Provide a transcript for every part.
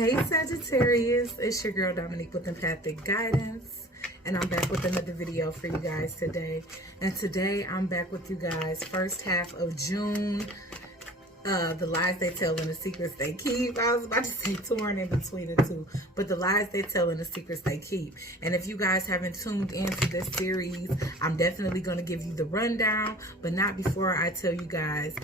Hey Sagittarius, it's your girl Dominique with Empathic Guidance, and I'm back with another video for you guys today. And today I'm back with you guys first half of June, the lies they tell and the secrets they keep. I was about to say torn in between the two, but the lies they tell and the secrets they keep. And if you guys haven't tuned into this series, I'm definitely going to give you the rundown, but not before I tell you guys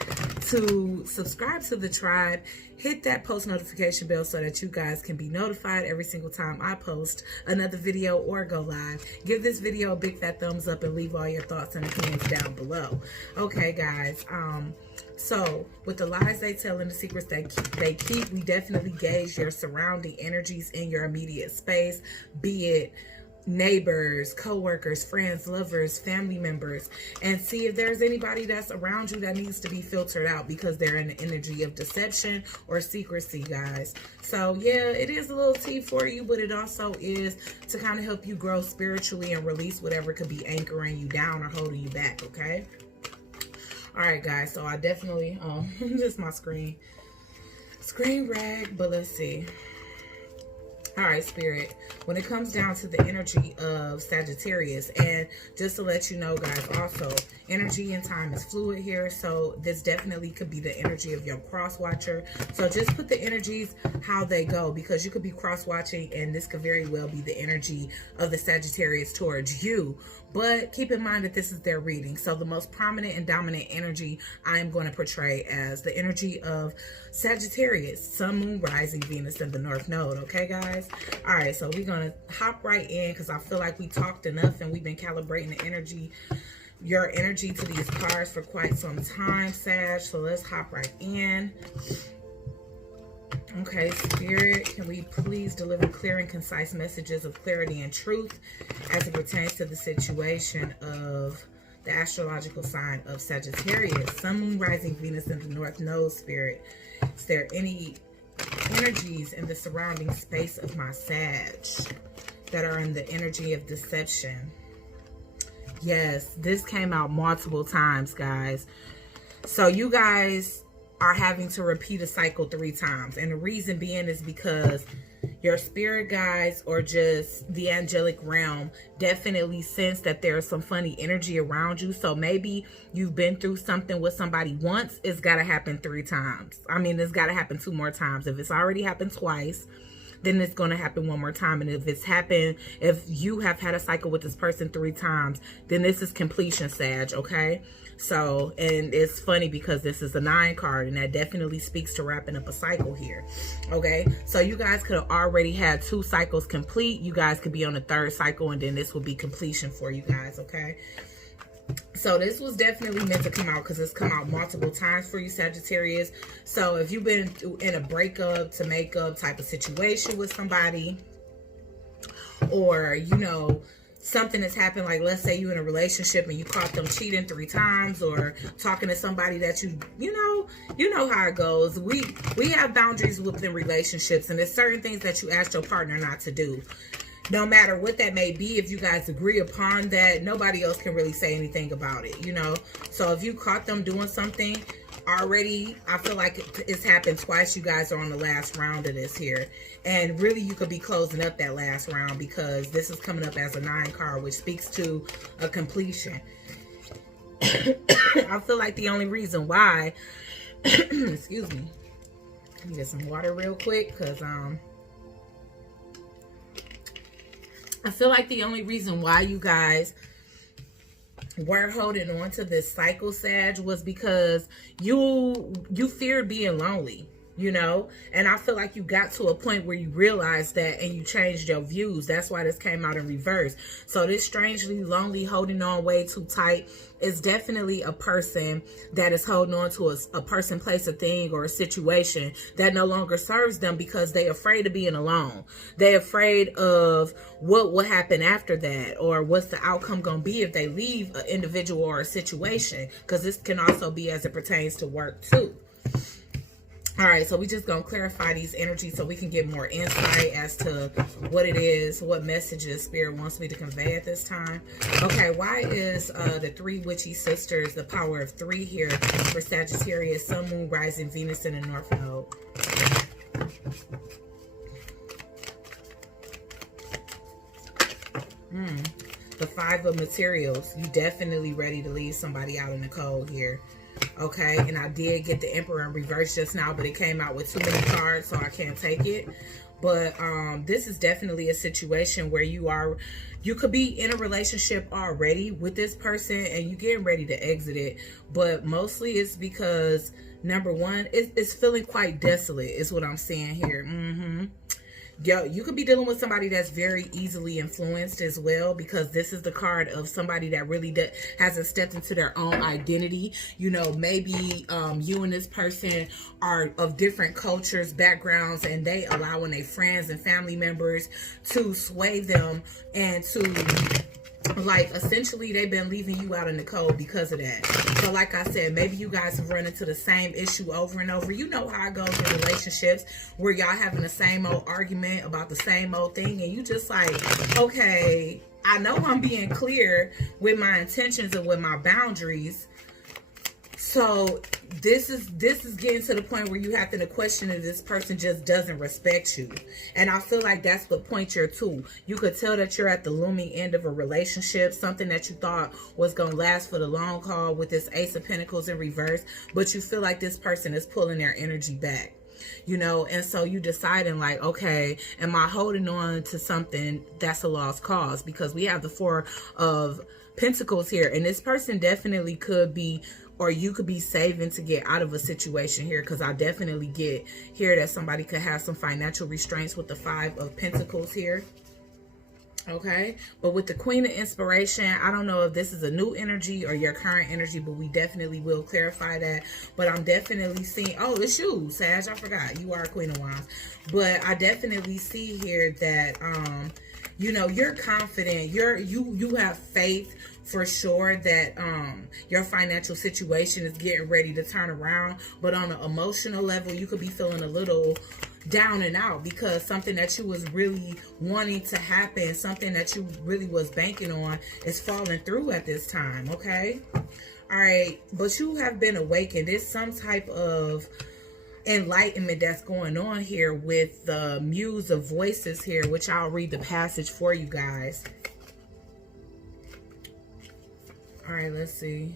to subscribe to the tribe. Hit that post notification bell so that you guys can be notified every single time I post another video or go live. Give this video a big fat thumbs up and leave all your thoughts and opinions down below. Okay, guys. So with the lies they tell and the secrets they keep, we definitely gauge your surrounding energies in your immediate space, be it neighbors, co-workers, friends, lovers, family members, and see if there's anybody that's around you that needs to be filtered out because they're in the energy of deception or secrecy, guys. So yeah, it is a little tea for you, but it also is to kind of help you grow spiritually and release whatever could be anchoring you down or holding you back. Okay. All right, guys, so I definitely, this is my screen rag, but let's see. All right, Spirit, when it comes down to the energy of Sagittarius, and just to let you know, guys, also, energy and time is fluid here, so this definitely could be the energy of your cross-watcher. So just put the energies how they go, because you could be cross-watching, and this could very well be the energy of the Sagittarius towards you. But keep in mind that this is their reading. So the most prominent and dominant energy I am going to portray as the energy of Sagittarius, Sun, Moon, Rising, Venus, and the North Node. Okay, guys? All right, so we're going to hop right in because I feel like we talked enough and we've been calibrating the energy, your energy to these cards for quite some time, Sag. So let's hop right in. Okay, Spirit, can we please deliver clear and concise messages of clarity and truth as it pertains to the situation of the astrological sign of Sagittarius, Sun, Moon, Rising, Venus, and the North Node, Spirit? Is there any energies in the surrounding space of my Sag that are in the energy of deception? Yes, this came out multiple times, guys. So you guys are having to repeat a cycle 3 times, and the reason being is because your spirit guides or just the angelic realm definitely sense that there's some funny energy around you. So maybe you've been through something with somebody once, it's got to happen 3 times. I mean, it's got to happen 2 more times. If it's already happened twice, then it's going to happen 1 more time. And if you have had a cycle with this person 3 times, then this is completion, Sag. Okay. So, and it's funny because this is a 9 card, and that definitely speaks to wrapping up a cycle here. Okay. So you guys could have already had 2 cycles complete. You guys could be on the 3rd cycle, and then this will be completion for you guys. Okay. So this was definitely meant to come out because it's come out multiple times for you, Sagittarius. So if you've been in a breakup to makeup type of situation with somebody, or, you know, something that's happened, like let's say you're in a relationship and you caught them cheating 3 times, or talking to somebody that you know how it goes. We have boundaries within relationships, and there's certain things that you ask your partner not to do. No matter what that may be, if you guys agree upon that, nobody else can really say anything about it, you know? So if you caught them doing something already, I feel like it's happened twice. You guys are on the last round of this here. And really, you could be closing up that last round because this is coming up as a 9 card, which speaks to a completion. I feel like the only reason why, excuse me, let me get some water real quick because, I feel like the only reason why you guys were holding on to this cycle, Sag, was because you feared being lonely, you know? And I feel like you got to a point where you realized that and you changed your views. That's why this came out in reverse. So this strangely lonely, holding on way too tight is definitely a person that is holding on to a person, place, a thing, or a situation that no longer serves them because they're afraid of being alone. They're afraid of what will happen after that, or what's the outcome going to be if they leave an individual or a situation, because this can also be as it pertains to work too. All right, so we just gonna clarify these energies so we can get more insight as to what it is, what messages Spirit wants me to convey at this time. Okay, why is the 3 witchy sisters, the power of 3 here for Sagittarius, Sun, Moon, Rising, Venus, in the North Node? Five of Materials. You definitely ready to leave somebody out in the cold here. Okay, and I did get the Emperor in reverse just now, but it came out with too many cards, so I can't take it. But this is definitely a situation where you could be in a relationship already with this person and you getting ready to exit it. But mostly it's because, number one, it's feeling quite desolate is what I'm seeing here. Yo, you could be dealing with somebody that's very easily influenced as well, because this is the card of somebody that really hasn't stepped into their own identity. You know, maybe you and this person are of different cultures, backgrounds, and they allowing their friends and family members to sway them and to, like, essentially they've been leaving you out in the cold because of that. So like I said, maybe you guys have run into the same issue over and over. You know how it goes in relationships where y'all having the same old argument about the same old thing, and you just like, okay, I know I'm being clear with my intentions and with my boundaries. So this is getting to the point where you have to question if this person just doesn't respect you. And I feel like that's the point you're to. You could tell that you're at the looming end of a relationship, something that you thought was going to last for the long haul with this Ace of Pentacles in reverse, but you feel like this person is pulling their energy back. You know, and so you deciding like, okay, am I holding on to something that's a lost cause? Because we have the Four of Pentacles here, and this person definitely could be, or you could be saving to get out of a situation here, because I definitely get here that somebody could have some financial restraints with the Five of Pentacles here. Okay, but with the Queen of Inspiration, I don't know if this is a new energy or your current energy, but we definitely will clarify that. But I'm definitely seeing, oh, it's you, Sag, I forgot, you are a Queen of Wands. But I definitely see here that, you know, you're confident, you have faith for sure that your financial situation is getting ready to turn around. But on an emotional level, you could be feeling a little down and out because something that you was really wanting to happen, something that you really was banking on, is falling through at this time. Okay, all right, but you have been awakened. There's some type of enlightenment that's going on here with the Muse of Voices here, which I'll read the passage for you guys. All right, let's see.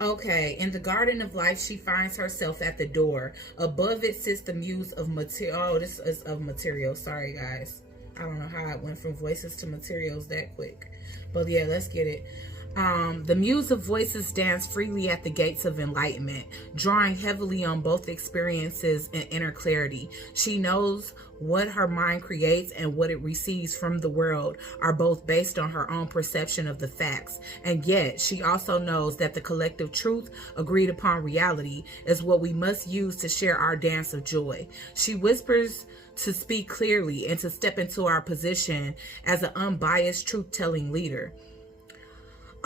Okay, in the garden of life, she finds herself at the door. Above it sits the Muse of Material. Oh, this is of Material. Sorry, guys. I don't know how it went from Voices to Materials that quick. But yeah, let's get it. The Muse of Voices stands freely at the gates of enlightenment, drawing heavily on both experiences and inner clarity. She knows what her mind creates and what it receives from the world are both based on her own perception of the facts. And yet, she also knows that the collective truth agreed upon reality is what we must use to share our dance of joy. She whispers to speak clearly and to step into our position as an unbiased truth-telling leader.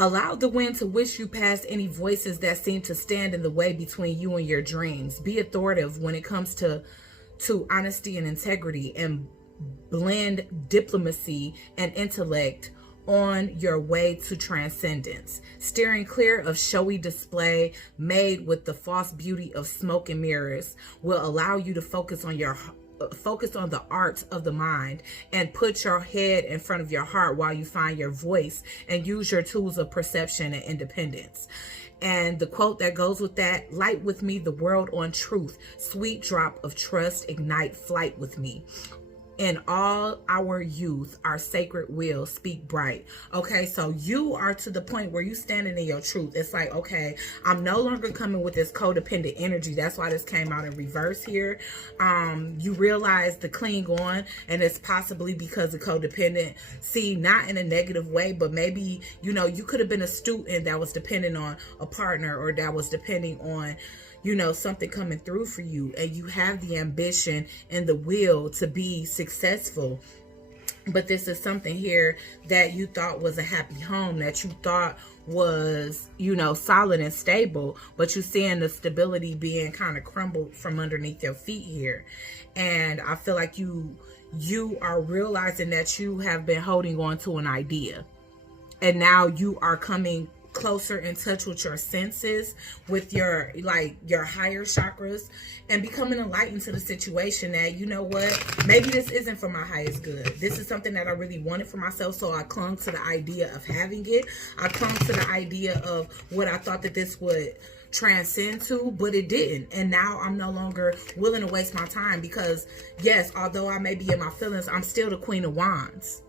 Allow the wind to whisk you past any voices that seem to stand in the way between you and your dreams. Be authoritative when it comes to honesty and integrity, and blend diplomacy and intellect on your way to transcendence. Steering clear of showy display made with the false beauty of smoke and mirrors will allow you to focus on the art of the mind and put your head in front of your heart while you find your voice and use your tools of perception and independence. And the quote that goes with that: light with me the world on truth, sweet drop of trust, ignite flight with me. In all our youth, our sacred will speak bright. Okay, so you are to the point where you standing in your truth. It's like, okay, I'm no longer coming with this codependent energy. That's why this came out in reverse here. You realize the cling on, and it's possibly because of codependent. See, not in a negative way, but maybe, you know, you could have been a student that was depending on a partner, or that was depending on, you know, something coming through for you, and you have the ambition and the will to be successful. But this is something here that you thought was a happy home, that you thought was, you know, solid and stable, but you're seeing the stability being kind of crumbled from underneath your feet here. And I feel like you are realizing that you have been holding on to an idea, and now you are coming closer in touch with your senses, with your higher chakras, and becoming enlightened to the situation that, you know what, maybe this isn't for my highest good. This is something that I really wanted for myself, so I clung to the idea of having it. I clung to the idea of what I thought that this would transcend to, but it didn't. And now I'm no longer willing to waste my time, because yes, although I may be in my feelings, I'm still the Queen of Wands.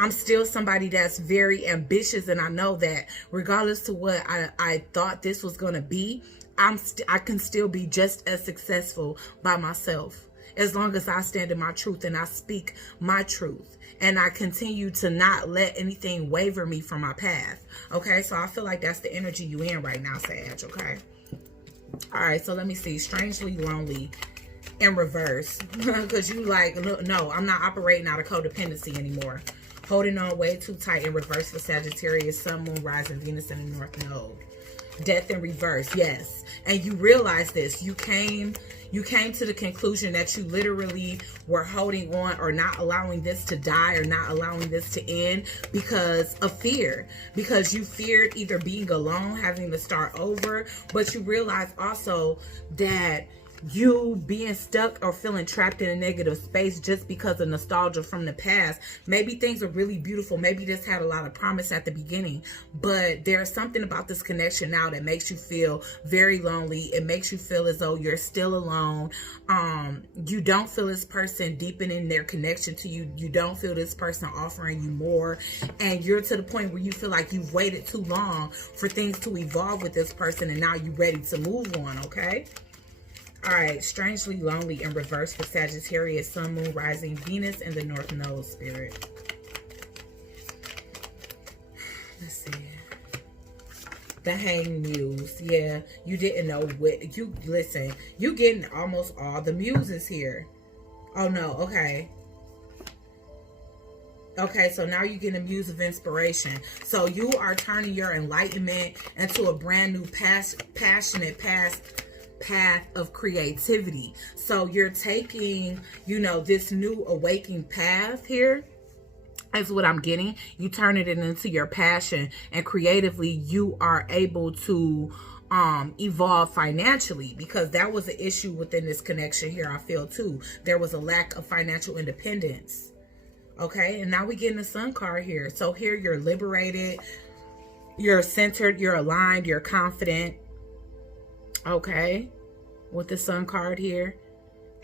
I'm still somebody that's very ambitious, and I know that regardless to what I thought this was going to be, I can still be just as successful by myself, as long as I stand in my truth and I speak my truth, and I continue to not let anything waver me from my path. Okay, so I feel like that's the energy you in right now, Sag. Okay, all right, so let me see. Strangely lonely in reverse, because you like, no, I'm not operating out of codependency anymore. Holding on way too tight in reverse for Sagittarius, Sun, Moon, Rising, Venus in the North Node. Death in reverse, yes. And you realize this. You came to the conclusion that you literally were holding on, or not allowing this to die, or not allowing this to end because of fear. Because you feared either being alone, having to start over, but you realize also that you being stuck or feeling trapped in a negative space just because of nostalgia from the past. Maybe things are really beautiful. Maybe this had a lot of promise at the beginning, but there's something about this connection now that makes you feel very lonely. It makes you feel as though you're still alone. You don't feel this person deepening their connection to you. You don't feel this person offering you more, and you're to the point where you feel like you've waited too long for things to evolve with this person, and now you're ready to move on. Okay. All right, strangely lonely in reverse for Sagittarius, Sun, Moon, Rising, Venus in the North Node, Spirit. Let's see. The Hanged Muse. Yeah, you didn't know what you listen. You getting almost all the muses here. Oh no, okay. Okay, so now you get a muse of inspiration. So you are turning your enlightenment into a brand new passionate path of creativity. So you're taking, you know, this new awakening path here. That's what I'm getting. You turn it into your passion, and creatively you are able to evolve financially, because that was an issue within this connection here. I feel too, there was a lack of financial independence. Okay, and now we get in the Sun card here. So here you're liberated, you're centered, you're aligned, you're confident. Okay, with the Sun card here,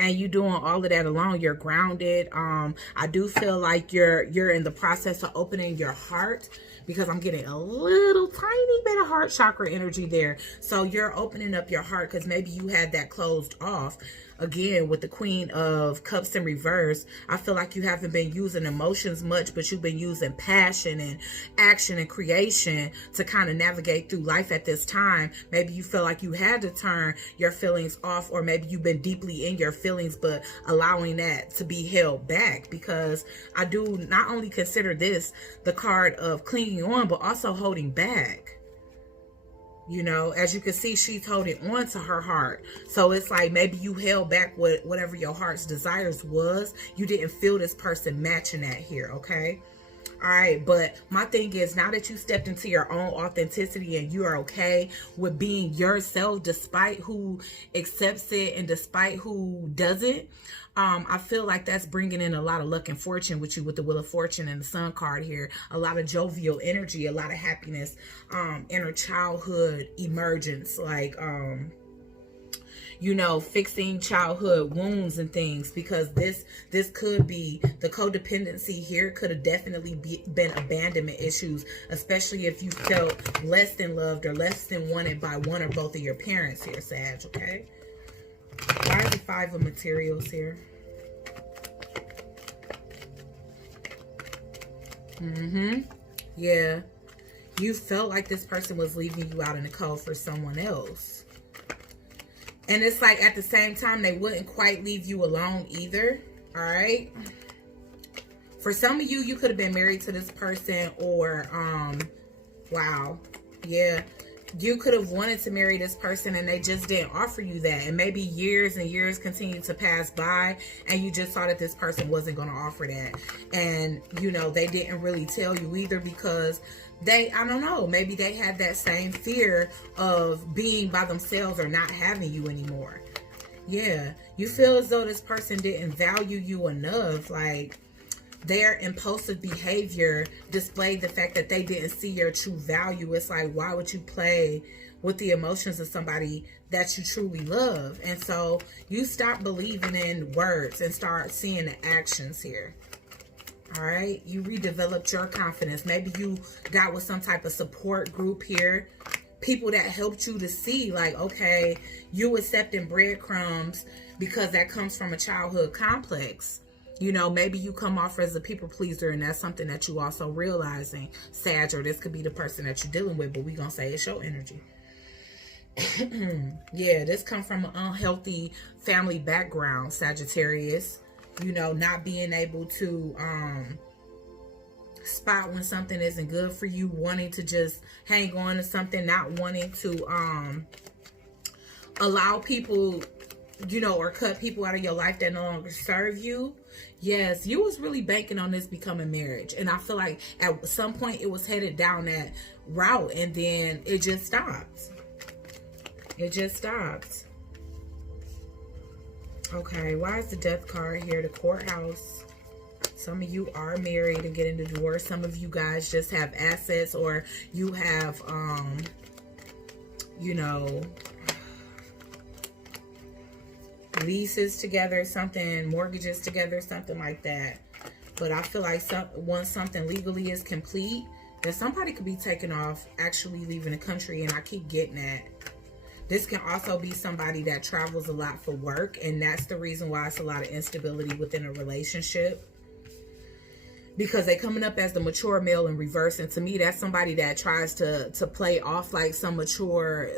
and you doing all of that alone. You're grounded. I do feel like you're in the process of opening your heart, because I'm getting a little tiny bit of heart chakra energy there. So you're opening up your heart, because maybe you had that closed off. Again, with the Queen of Cups in reverse, I feel like you haven't been using emotions much, but you've been using passion and action and creation to kind of navigate through life at this time. Maybe you feel like you had to turn your feelings off, or maybe you've been deeply in your feelings, but allowing that to be held back, because I do not only consider this the card of clinging on, but also holding back. You know, as you can see, she's holding on to her heart. So it's like maybe you held back whatever your heart's desires was. You didn't feel this person matching that here, okay? All right, but my thing is, now that you stepped into your own authenticity and you are okay with being yourself despite who accepts it and despite who doesn't, I feel like that's bringing in a lot of luck and fortune with you, with the Wheel of Fortune and the Sun card here. A lot of jovial energy, a lot of happiness, inner childhood emergence, like you know, fixing childhood wounds and things, because this could be the codependency here. Could have definitely been abandonment issues, especially if you felt less than loved or less than wanted by one or both of your parents here, Sag. Okay, why is the Five of Materials here? Yeah, you felt like this person was leaving you out in the cold for someone else. And it's like at the same time, they wouldn't quite leave you alone either. All right. For some of you, you could have been married to this person, or, wow. Yeah. You could have wanted to marry this person and they just didn't offer you that. And maybe years and years continue to pass by and you just saw that this person wasn't going to offer that. And, you know, they didn't really tell you either because they, I don't know, maybe they had that same fear of being by themselves or not having you anymore. Yeah, you feel as though this person didn't value you enough. Like, their impulsive behavior displayed the fact that they didn't see your true value. It's like, why would you play with the emotions of somebody that you truly love? And so you stop believing in words and start seeing the actions here. All right, you redeveloped your confidence. Maybe you got with some type of support group here. People that helped you to see, like, okay, you accepting breadcrumbs because that comes from a childhood complex. You know, maybe you come off as a people pleaser and that's something that you also realizing, Sag, or this could be the person that you're dealing with, but we gonna say it's your energy. Yeah, this comes from an unhealthy family background, Sagittarius. You know, not being able to spot when something isn't good for you, wanting to just hang on to something, not wanting to allow people, you know, or cut people out of your life that no longer serve you. Yes, you was really banking on this becoming marriage. And I feel like at some point it was headed down that route and then it just stopped. It just stopped. Okay, why is the death card here? The courthouse. Some of you are married and getting a divorce. Some of you guys just have assets, or you have, you know, leases together, something, mortgages together, something like that. But I feel like once something legally is complete, that somebody could be taken off, actually leaving the country, and I keep getting that. This can also be somebody that travels a lot for work, and that's the reason why it's a lot of instability within a relationship. Because they coming up as the mature male in reverse, and to me, that's somebody that tries to play off like some mature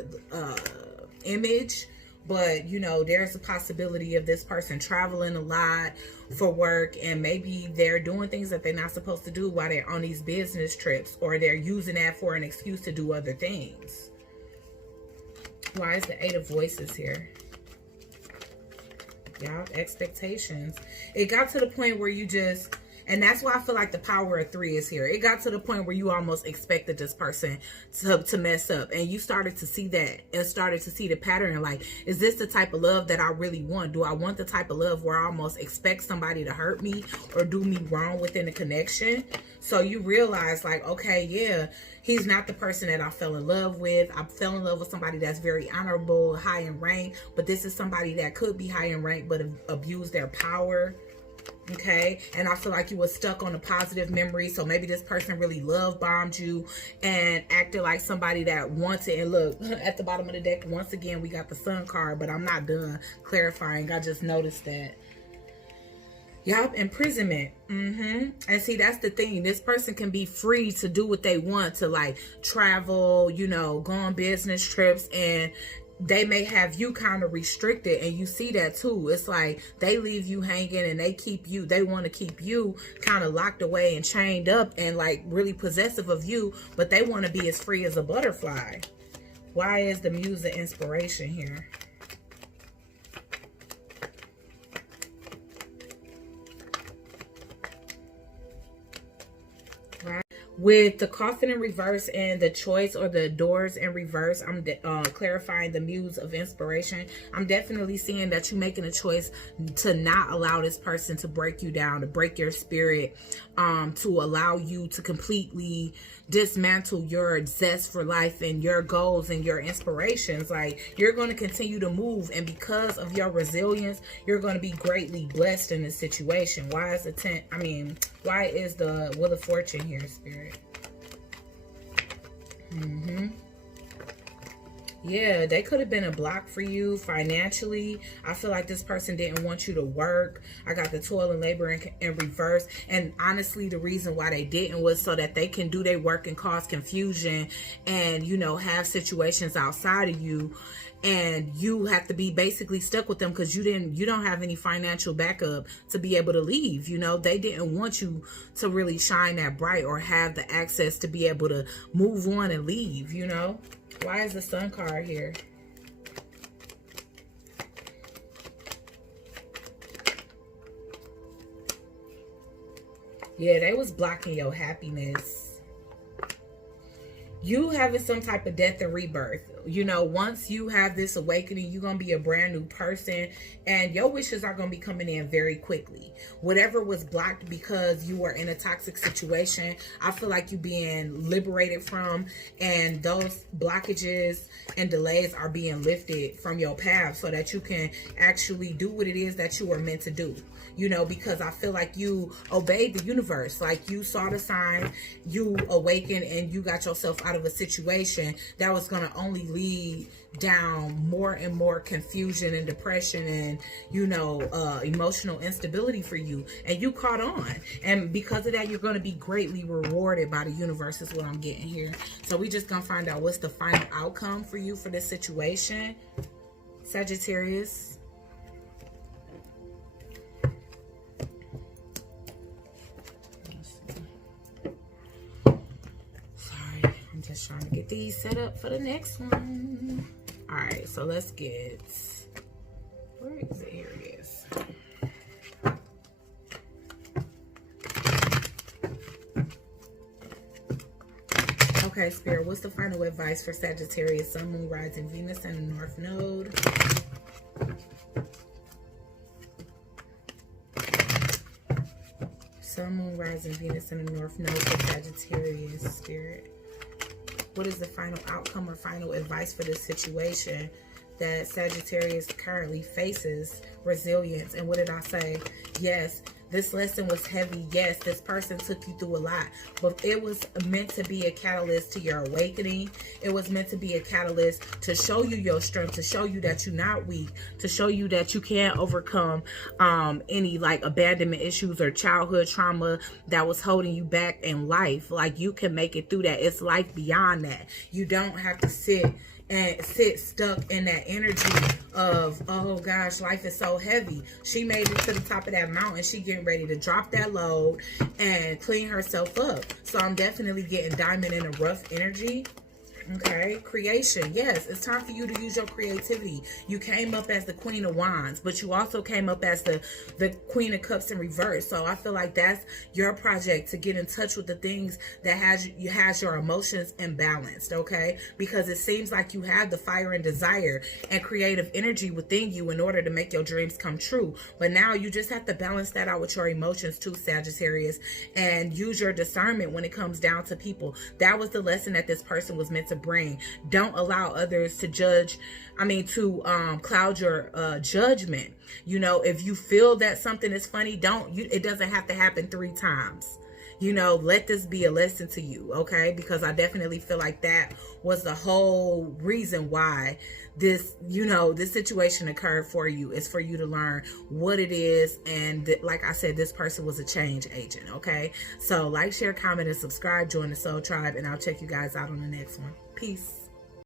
image. But, you know, there's a possibility of this person traveling a lot for work, and maybe they're doing things that they're not supposed to do while they're on these business trips, or they're using that for an excuse to do other things. Why is the Eight of Voices here? Y'all, expectations. It got to the point where you just... And that's why I feel like the power of 3 is here. It got to the point where you almost expected this person to mess up. And you started to see that and started to see the pattern. Like, is this the type of love that I really want? Do I want the type of love where I almost expect somebody to hurt me or do me wrong within the connection? So you realize, like, okay, yeah, he's not the person that I fell in love with. I fell in love with somebody that's very honorable, high in rank. But this is somebody that could be high in rank but abuse their power. Okay, and I feel like you were stuck on a positive memory. So maybe this person really love bombed you and acted like somebody that wanted. And look, at the bottom of the deck, once again, we got the Sun card, but I'm not done clarifying. I just noticed that. Yup, imprisonment. And see, that's the thing. This person can be free to do what they want, to like travel, you know, go on business trips, and they may have you kind of restricted, and you see that too. It's like they leave you hanging and they want to keep you kind of locked away and chained up and like really possessive of you, but they want to be as free as a butterfly. Why is the Muse of Inspiration here? With the Coffin in reverse and the Choice or the Doors in reverse, I'm clarifying the Muse of Inspiration. I'm definitely seeing that you're making a choice to not allow this person to break you down, to break your spirit, to allow you to completely dismantle your zest for life and your goals and your inspirations. Like, you're going to continue to move, and because of your resilience, you're going to be greatly blessed in this situation. Why is why is the Wheel of Fortune here, Spirit? Yeah, they could have been a block for you financially. I feel like this person didn't want you to work. I got the Toil and Labor in reverse. And honestly, the reason why they didn't was so that they can do their work and cause confusion and, you know, have situations outside of you. And you have to be basically stuck with them because you don't have any financial backup to be able to leave. You know, they didn't want you to really shine that bright or have the access to be able to move on and leave, you know. Why is the Sun card here? Yeah, they was blocking your happiness. You having some type of death and rebirth. You know, once you have this awakening, you're going to be a brand new person, and your wishes are going to be coming in very quickly. Whatever was blocked because you were in a toxic situation, I feel like you being liberated from, and those blockages and delays are being lifted from your path so that you can actually do what it is that you were meant to do. You know, because I feel like you obeyed the universe. Like, you saw the sign, you awakened, and you got yourself out of a situation that was going to only lead down more and more confusion and depression and, you know, emotional instability for you. And you caught on. And because of that, you're going to be greatly rewarded by the universe is what I'm getting here. So we just going to find out what's the final outcome for you for this situation, Sagittarius. Just trying to get these set up for the next one. All right, so let's get, where is it? Here it is. Okay, Spirit, what's the final advice for Sagittarius, Sun, Moon, Rising, Venus, and the North Node? Sun, Moon, Rising, Venus, and the North Node for Sagittarius, Spirit. What is the final outcome or final advice for this situation that Sagittarius currently faces? Resilience. And what did I say? Yes, this lesson was heavy. Yes, this person took you through a lot, but it was meant to be a catalyst to your awakening. It was meant to be a catalyst to show you your strength, to show you that you're not weak, to show you that you can overcome any like abandonment issues or childhood trauma that was holding you back in life. Like, you can make it through that. It's life beyond that. You don't have to sit stuck in that energy of, oh gosh, life is so heavy. She made it to the top of that mountain. She getting ready to drop that load and clean herself up. So I'm definitely getting diamond in a rough energy. Okay, creation. Yes, it's time for you to use your creativity. You came up as the Queen of Wands, but you also came up as the Queen of Cups in reverse. So I feel like that's your project, to get in touch with the things that has your emotions imbalanced, okay? Because it seems like you have the fire and desire and creative energy within you in order to make your dreams come true. But now you just have to balance that out with your emotions too, Sagittarius, and use your discernment when it comes down to people. That was the lesson that this person was meant to bring. Don't allow others to cloud your judgment. You know, if you feel that something is funny, it doesn't have to happen 3 times. You know, let this be a lesson to you, okay? Because I definitely feel like that was the whole reason why this situation occurred for you, is for you to learn what it is. And like I said, this person was a change agent, okay? So like, share, comment, and subscribe. Join the Soul Tribe, and I'll check you guys out on the next one. Peace.